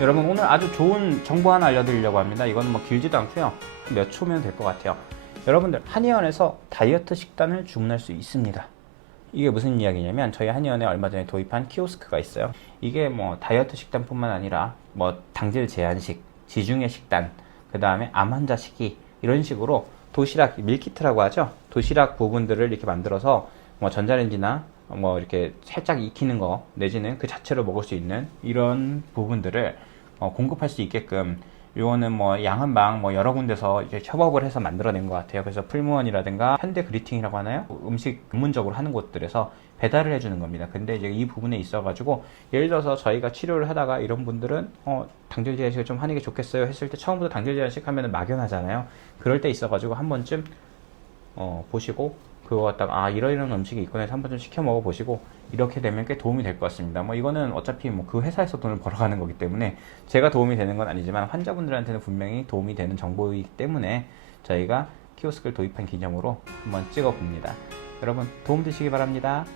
여러분 오늘 아주 좋은 정보 하나 알려드리려고 합니다. 이건 뭐 길지도 않고요. 몇 초면 될 것 같아요. 여러분들 한의원에서 다이어트 식단을 주문할 수 있습니다. 이게 무슨 이야기냐면 저희 한의원에 얼마 전에 도입한 키오스크가 있어요. 이게 뭐 다이어트 식단뿐만 아니라 뭐 당질 제한식, 지중해 식단, 그 다음에 암 환자 식이 이런 식으로 도시락 밀키트라고 하죠. 도시락 부분들을 이렇게 만들어서 뭐 전자레인지나 뭐 이렇게 살짝 익히는 거 내지는 그 자체로 먹을 수 있는 이런 부분들을 어, 공급할 수 있게끔 요거는 뭐 양한방 뭐 여러 군데서 이제 협업을 해서 만들어낸 것 같아요. 그래서 풀무원이라든가 현대 그리팅이라고 하나요? 음식 전문적으로 하는 곳들에서 배달을 해주는 겁니다. 근데 이제 이 부분에 있어가지고 예를 들어서 저희가 치료를 하다가 이런 분들은 어, 당질 제한식을 좀 하는 게 좋겠어요 했을 때 처음부터 당질 제한식 하면 막연하잖아요. 그럴 때 있어가지고 한 번쯤 어, 보시고 그거 갖다가 아 이러이런 음식이 있구나 해서 한번 좀 시켜 먹어 보시고 이렇게 되면 꽤 도움이 될 것 같습니다. 뭐 이거는 어차피 뭐 그 회사에서 돈을 벌어가는 거기 때문에 제가 도움이 되는 건 아니지만 환자분들한테는 분명히 도움이 되는 정보이기 때문에 저희가 키오스크를 도입한 기념으로 한번 찍어 봅니다. 여러분 도움 되시기 바랍니다.